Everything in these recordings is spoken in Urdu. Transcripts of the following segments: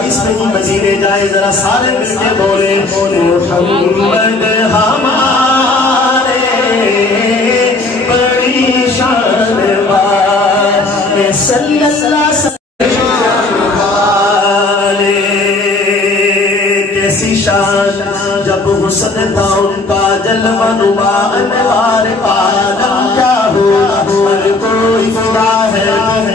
22 میں ہی مدینے جائے، ذرا سارے مل کے بولے محمد ہمارے بڑی شان والے صلی اللہ علیہ وسلم، کیسی شان جب حسن تھا ان کا جلوہ نما انوار عالم کیا ہوا ہر کوئی فدا ہے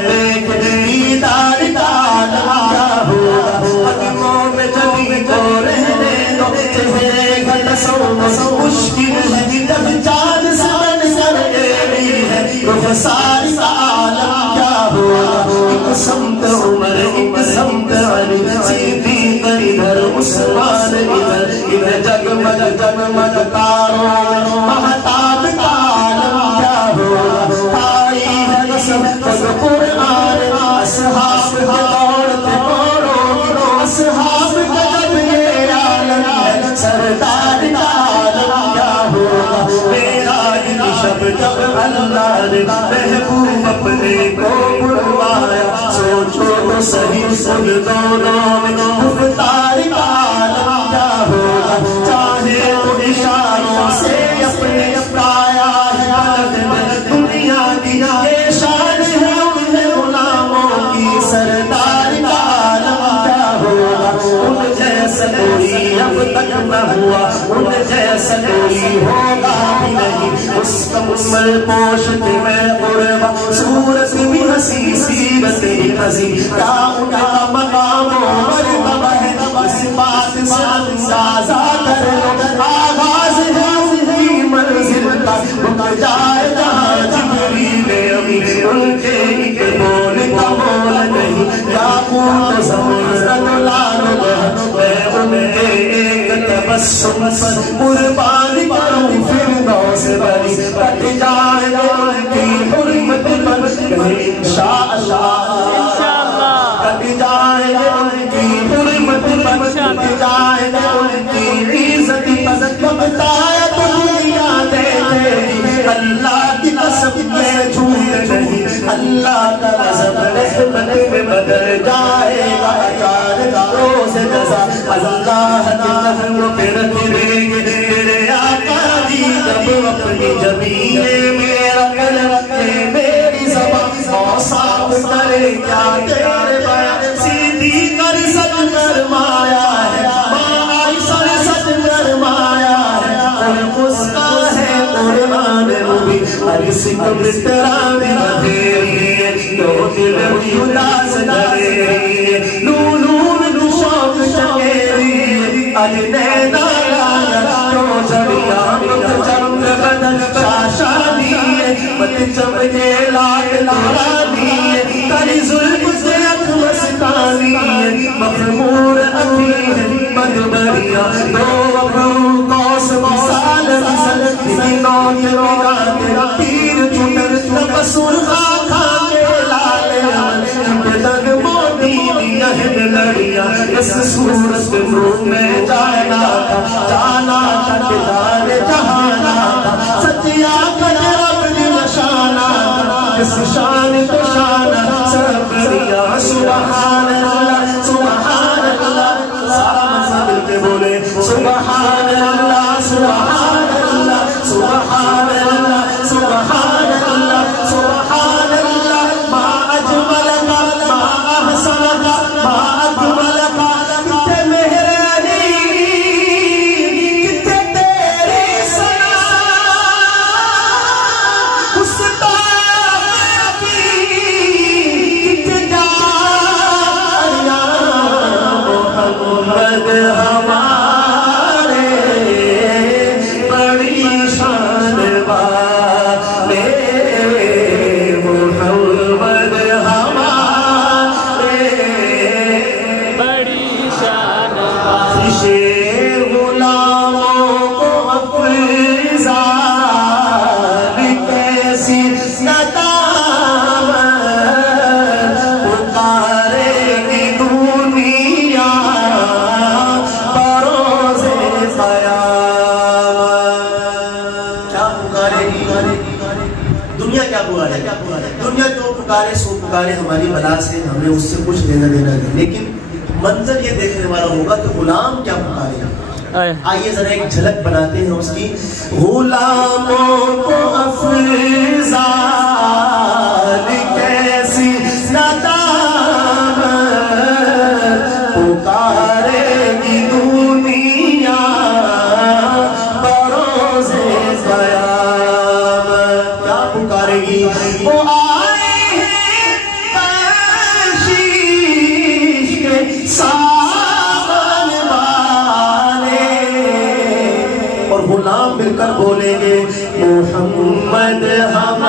دیکھ دیدار کا عالم کیا ہوا قدموں میں جبھی کو رہنے دو چہرے کا تصور مشکل ہے جب چاند سے بن کر ایڑی ہے رخسار کا عالم کیا ہوا ایک سمت عمر ایک سمت علی صدیق ادھر عثمان ادھر جگمگ جگمگ تاروں مہتاب کا عالم کیا ہوا آئی ہے قسم خود قرآن اصحاب کے دوڑتے کوڑوں اصحاب کا جب یہ عالم ہے سردار کا عالم کیا ہوا میرا یہ شب جب اللہ نے محبوب اپنے کو بلوایا سوچو تو صحیح سن دونوں میں مختار کا عالم کیا ہوگا چاہے تو اشاروں سے اپنے پایا ہے دنیا کی یہ شان ہے انہیں غلاموں کی سردار کا عالم کیا ہوگا ان جیسا کوئی اب تک نہ ہوا ان جیسا کوئی ہوگا بھی نہیں اس کا مکمل پوشت میں قربا صورت بھی حسی سیرت بھی حسی کیا ان کا مقام و مرتبہ ہے اس بات سے اندازہ کر لو آغاز ہے ان کی منزل کا رک جائے جہاں جبریل امین ان کے ایک بول کا بول نہیں یاقوت زمرد لال میں ان کے ایک تبسم پر قربان کروں فردوس بری کٹ جائے ان کی حرمت پر انشاءاللہ کٹ جائے ان کی حرمت پر کٹ جائے ان کی عزت پر بتایا تو دنیا دیکھے اللہ کی قسم میں جھوٹ نہیں اللہ کا غضب رحمت میں بدل جائے گا اچانک روز جزا اللہ کی رحم پہ رکھ دیں گے تیرے آقا دی جب اپنی جبینے میں رکھ رکھے میری زبان صاف کرے کیا تیرے بیان سیدھی کر سچ فرمایا ہے ماں عائشہ نے سچ فرمایا ہے اور مسکا ہے قرآن مبین ہر سکھ متران بدھیری ہے تو دل بھی اداس ڈریری ہے نور شوق شکیری علی نینا لالا تو جڑیا مت چمک بدن شاشانی ہے مت چمکے لال لالانی ہے کری ظلم سے اکھ مسکانی ہے مخمور اکھی ہے مدبریاں دو ابرو کوس مثال مثل دینوں کے روگاتے تیر چھٹر تبسر خاکھا کے لالے بدن موٹی اہل لڑیاں اس صورت روح میں جانا تھا کدار جہانا سچیا کر اپنی نشانہ اس شان کو شانہ سبریا سبحان اللہ سبحان اللہ سارا مزہ مل کے بولے سبحان اللہ سبحان اللہ سبحان اللہ سبحان اللہ سبحان اللہ ما اجملک ما احسنک ما اکملک کتے مہرانی کتے تیری ثنا گستاخی کتے جایا محمد ہمارے بڑی شان والے محمد ہمارے بڑی شان والے غلاموں کو افضال کیسی ندامت پکارے گی دنیا بروز قیامت کیا پکارے گی دنیا کیا پکارے دنیا جو پکارے سو پکارے ہماری بلا سے ہمیں اس سے کچھ لینا دینا نہیں لیکن منظر یہ دیکھنے والا ہوگا کہ غلام کیا پکارے گا. آئیے ذرا ایک جھلک بناتے ہیں اس کی. غلاموں کو افضال کیسی ندامت پکارے گی دنیا بروز قیامت. کیا پکارے گی؟ وہ آئے ہیں بخشش کے سامان والے اور غلام مل کر بولیں گے محمد ہم